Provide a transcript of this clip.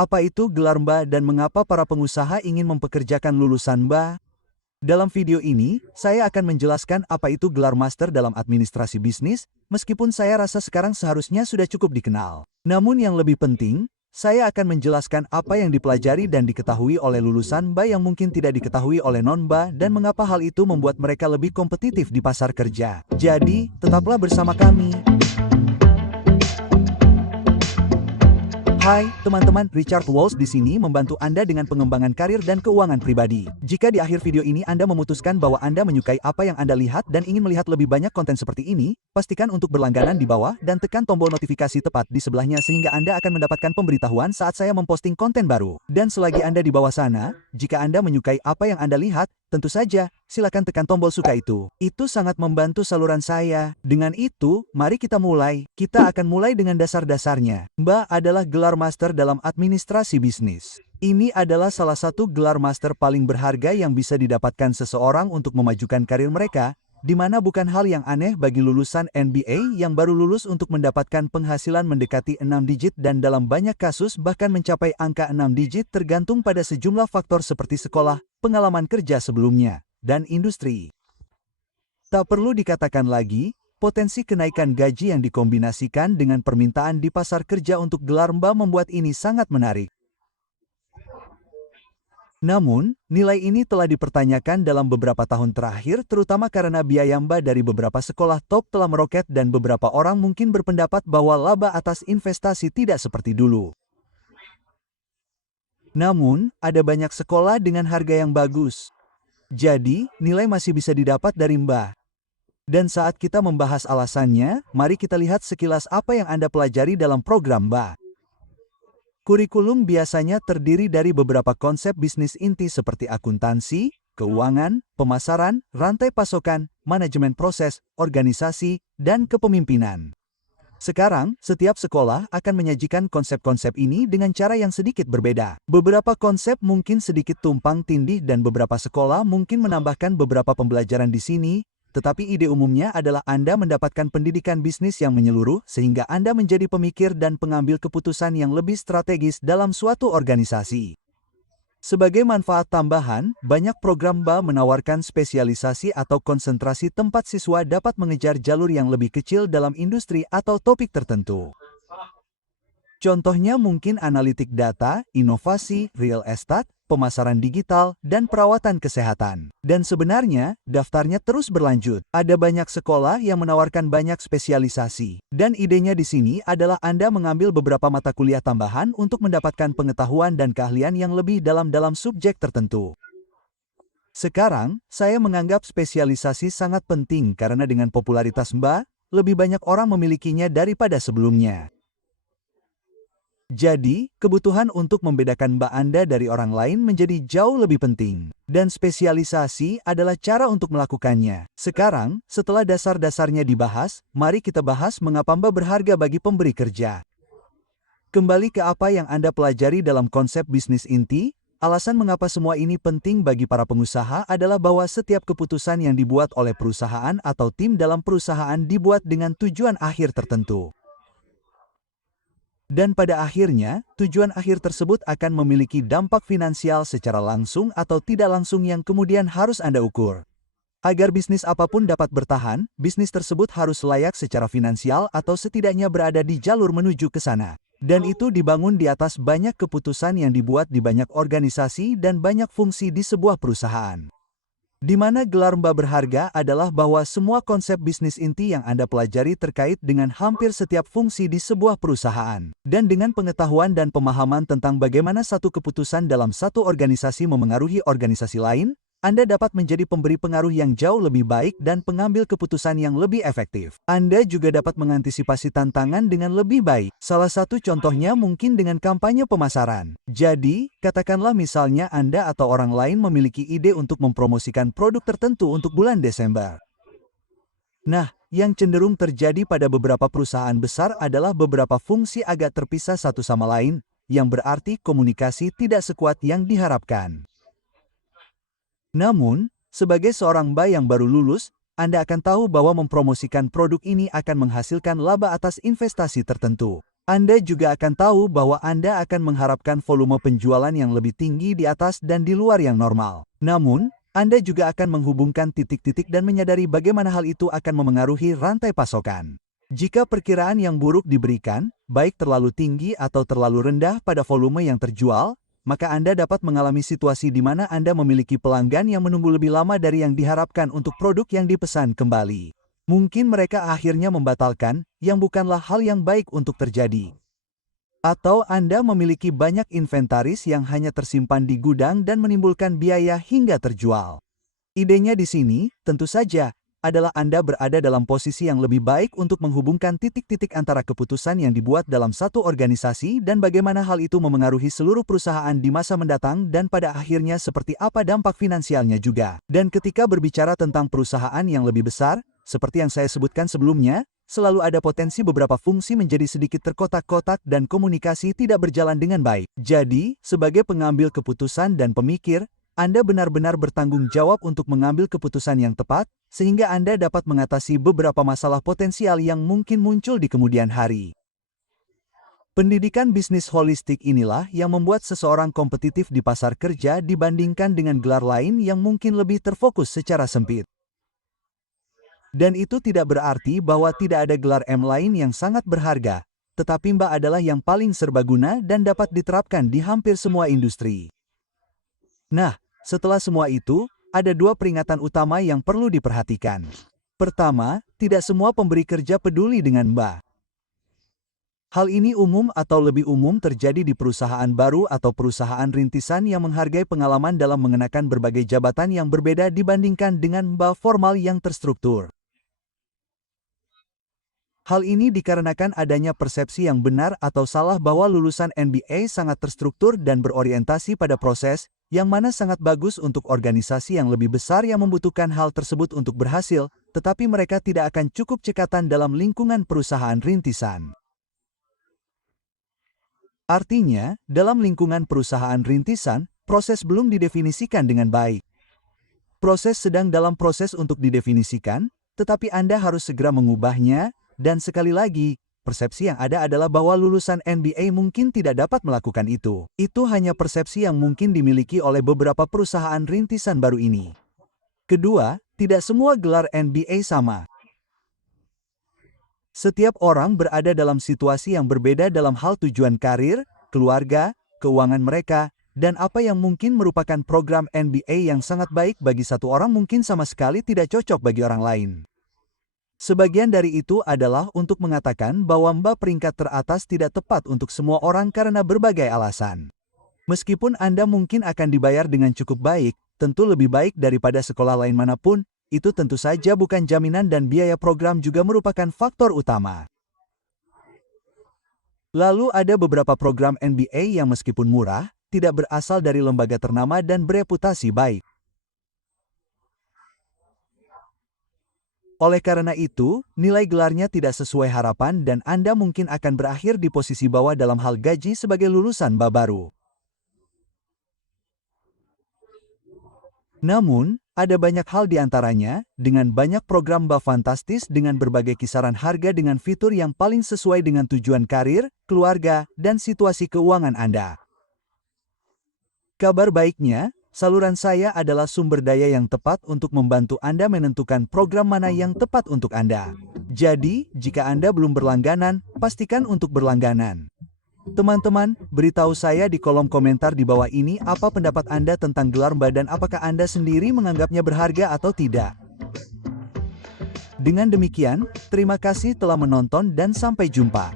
Apa itu gelar MBA dan mengapa para pengusaha ingin mempekerjakan lulusan MBA? Dalam video ini, saya akan menjelaskan apa itu gelar master dalam administrasi bisnis, meskipun saya rasa sekarang seharusnya sudah cukup dikenal. Namun yang lebih penting, saya akan menjelaskan apa yang dipelajari dan diketahui oleh lulusan MBA yang mungkin tidak diketahui oleh non-MBA dan mengapa hal itu membuat mereka lebih kompetitif di pasar kerja. Jadi, tetaplah bersama kami. Hai, teman-teman, Richard Walsh di sini membantu Anda dengan pengembangan karir dan keuangan pribadi. Jika di akhir video ini Anda memutuskan bahwa Anda menyukai apa yang Anda lihat dan ingin melihat lebih banyak konten seperti ini, pastikan untuk berlangganan di bawah dan tekan tombol notifikasi tepat di sebelahnya sehingga Anda akan mendapatkan pemberitahuan saat saya memposting konten baru. Dan selagi Anda di bawah sana, jika Anda menyukai apa yang Anda lihat, tentu saja, silakan tekan tombol suka itu. Itu sangat membantu saluran saya. Dengan itu, mari kita mulai. Kita akan mulai dengan dasar-dasarnya. MBA adalah gelar master dalam administrasi bisnis. Ini adalah salah satu gelar master paling berharga yang bisa didapatkan seseorang untuk memajukan karir mereka, di mana bukan hal yang aneh bagi lulusan MBA yang baru lulus untuk mendapatkan penghasilan mendekati 6 digit dan dalam banyak kasus bahkan mencapai angka 6 digit tergantung pada sejumlah faktor seperti sekolah, pengalaman kerja sebelumnya, dan industri. Tak perlu dikatakan lagi, potensi kenaikan gaji yang dikombinasikan dengan permintaan di pasar kerja untuk gelar MBA membuat ini sangat menarik. Namun, nilai ini telah dipertanyakan dalam beberapa tahun terakhir terutama karena biaya MBA dari beberapa sekolah top telah meroket dan beberapa orang mungkin berpendapat bahwa laba atas investasi tidak seperti dulu. Namun, ada banyak sekolah dengan harga yang bagus. Jadi, nilai masih bisa didapat dari MBA. Dan saat kita membahas alasannya, mari kita lihat sekilas apa yang Anda pelajari dalam program MBA. Kurikulum biasanya terdiri dari beberapa konsep bisnis inti seperti akuntansi, keuangan, pemasaran, rantai pasokan, manajemen proses, organisasi, dan kepemimpinan. Sekarang, setiap sekolah akan menyajikan konsep-konsep ini dengan cara yang sedikit berbeda. Beberapa konsep mungkin sedikit tumpang tindih dan beberapa sekolah mungkin menambahkan beberapa pembelajaran di sini, tetapi ide umumnya adalah Anda mendapatkan pendidikan bisnis yang menyeluruh sehingga Anda menjadi pemikir dan pengambil keputusan yang lebih strategis dalam suatu organisasi. Sebagai manfaat tambahan, banyak program MBA menawarkan spesialisasi atau konsentrasi tempat siswa dapat mengejar jalur yang lebih kecil dalam industri atau topik tertentu. Contohnya mungkin analitik data, inovasi, real estate, pemasaran digital, dan perawatan kesehatan. Dan sebenarnya, daftarnya terus berlanjut. Ada banyak sekolah yang menawarkan banyak spesialisasi. Dan idenya di sini adalah Anda mengambil beberapa mata kuliah tambahan untuk mendapatkan pengetahuan dan keahlian yang lebih dalam subjek tertentu. Sekarang, saya menganggap spesialisasi sangat penting karena dengan popularitas MBA, lebih banyak orang memilikinya daripada sebelumnya. Jadi, kebutuhan untuk membedakan MBA Anda dari orang lain menjadi jauh lebih penting. Dan spesialisasi adalah cara untuk melakukannya. Sekarang, setelah dasar-dasarnya dibahas, mari kita bahas mengapa MBA berharga bagi pemberi kerja. Kembali ke apa yang Anda pelajari dalam konsep bisnis inti, alasan mengapa semua ini penting bagi para pengusaha adalah bahwa setiap keputusan yang dibuat oleh perusahaan atau tim dalam perusahaan dibuat dengan tujuan akhir tertentu. Dan pada akhirnya, tujuan akhir tersebut akan memiliki dampak finansial secara langsung atau tidak langsung yang kemudian harus Anda ukur. Agar bisnis apapun dapat bertahan, bisnis tersebut harus layak secara finansial atau setidaknya berada di jalur menuju ke sana. Dan itu dibangun di atas banyak keputusan yang dibuat di banyak organisasi dan banyak fungsi di sebuah perusahaan. Di mana gelar MBA berharga adalah bahwa semua konsep bisnis inti yang Anda pelajari terkait dengan hampir setiap fungsi di sebuah perusahaan. Dan dengan pengetahuan dan pemahaman tentang bagaimana satu keputusan dalam satu organisasi memengaruhi organisasi lain, Anda dapat menjadi pemberi pengaruh yang jauh lebih baik dan pengambil keputusan yang lebih efektif. Anda juga dapat mengantisipasi tantangan dengan lebih baik. Salah satu contohnya mungkin dengan kampanye pemasaran. Jadi, katakanlah misalnya Anda atau orang lain memiliki ide untuk mempromosikan produk tertentu untuk bulan Desember. Nah, yang cenderung terjadi pada beberapa perusahaan besar adalah beberapa fungsi agak terpisah satu sama lain, yang berarti komunikasi tidak sekuat yang diharapkan. Namun, sebagai seorang MBA yang baru lulus, Anda akan tahu bahwa mempromosikan produk ini akan menghasilkan laba atas investasi tertentu. Anda juga akan tahu bahwa Anda akan mengharapkan volume penjualan yang lebih tinggi di atas dan di luar yang normal. Namun, Anda juga akan menghubungkan titik-titik dan menyadari bagaimana hal itu akan memengaruhi rantai pasokan. Jika perkiraan yang buruk diberikan, baik terlalu tinggi atau terlalu rendah pada volume yang terjual, maka Anda dapat mengalami situasi di mana Anda memiliki pelanggan yang menunggu lebih lama dari yang diharapkan untuk produk yang dipesan kembali. Mungkin mereka akhirnya membatalkan, yang bukanlah hal yang baik untuk terjadi. Atau Anda memiliki banyak inventaris yang hanya tersimpan di gudang dan menimbulkan biaya hingga terjual. Idenya di sini, tentu saja, adalah Anda berada dalam posisi yang lebih baik untuk menghubungkan titik-titik antara keputusan yang dibuat dalam satu organisasi dan bagaimana hal itu memengaruhi seluruh perusahaan di masa mendatang dan pada akhirnya seperti apa dampak finansialnya juga. Dan ketika berbicara tentang perusahaan yang lebih besar, seperti yang saya sebutkan sebelumnya, selalu ada potensi beberapa fungsi menjadi sedikit terkotak-kotak dan komunikasi tidak berjalan dengan baik. Jadi, sebagai pengambil keputusan dan pemikir, Anda benar-benar bertanggung jawab untuk mengambil keputusan yang tepat, sehingga Anda dapat mengatasi beberapa masalah potensial yang mungkin muncul di kemudian hari. Pendidikan bisnis holistik inilah yang membuat seseorang kompetitif di pasar kerja dibandingkan dengan gelar lain yang mungkin lebih terfokus secara sempit. Dan itu tidak berarti bahwa tidak ada gelar M lain yang sangat berharga, tetapi MBA adalah yang paling serbaguna dan dapat diterapkan di hampir semua industri. Nah, setelah semua itu, ada dua peringatan utama yang perlu diperhatikan. Pertama, tidak semua pemberi kerja peduli dengan MBA. Hal ini umum atau lebih umum terjadi di perusahaan baru atau perusahaan rintisan yang menghargai pengalaman dalam mengenakan berbagai jabatan yang berbeda dibandingkan dengan MBA formal yang terstruktur. Hal ini dikarenakan adanya persepsi yang benar atau salah bahwa lulusan MBA sangat terstruktur dan berorientasi pada proses, yang mana sangat bagus untuk organisasi yang lebih besar yang membutuhkan hal tersebut untuk berhasil, tetapi mereka tidak akan cukup cekatan dalam lingkungan perusahaan rintisan. Artinya, dalam lingkungan perusahaan rintisan, proses belum didefinisikan dengan baik. Proses sedang dalam proses untuk didefinisikan, tetapi Anda harus segera mengubahnya. Dan sekali lagi, persepsi yang ada adalah bahwa lulusan MBA mungkin tidak dapat melakukan itu. Itu hanya persepsi yang mungkin dimiliki oleh beberapa perusahaan rintisan baru ini. Kedua, tidak semua gelar MBA sama. Setiap orang berada dalam situasi yang berbeda dalam hal tujuan karir, keluarga, keuangan mereka, dan apa yang mungkin merupakan program MBA yang sangat baik bagi satu orang mungkin sama sekali tidak cocok bagi orang lain. Sebagian dari itu adalah untuk mengatakan bahwa MBA peringkat teratas tidak tepat untuk semua orang karena berbagai alasan. Meskipun Anda mungkin akan dibayar dengan cukup baik, tentu lebih baik daripada sekolah lain manapun, itu tentu saja bukan jaminan dan biaya program juga merupakan faktor utama. Lalu ada beberapa program MBA yang meskipun murah, tidak berasal dari lembaga ternama dan bereputasi baik. Oleh karena itu, nilai gelarnya tidak sesuai harapan dan Anda mungkin akan berakhir di posisi bawah dalam hal gaji sebagai lulusan MBA baru. Namun, ada banyak hal di antaranya, dengan banyak program MBA fantastis dengan berbagai kisaran harga dengan fitur yang paling sesuai dengan tujuan karir, keluarga, dan situasi keuangan Anda. Kabar baiknya, saluran saya adalah sumber daya yang tepat untuk membantu Anda menentukan program mana yang tepat untuk Anda. Jadi, jika Anda belum berlangganan, pastikan untuk berlangganan. Teman-teman, beritahu saya di kolom komentar di bawah ini apa pendapat Anda tentang gelar MBA dan apakah Anda sendiri menganggapnya berharga atau tidak. Dengan demikian, terima kasih telah menonton dan sampai jumpa.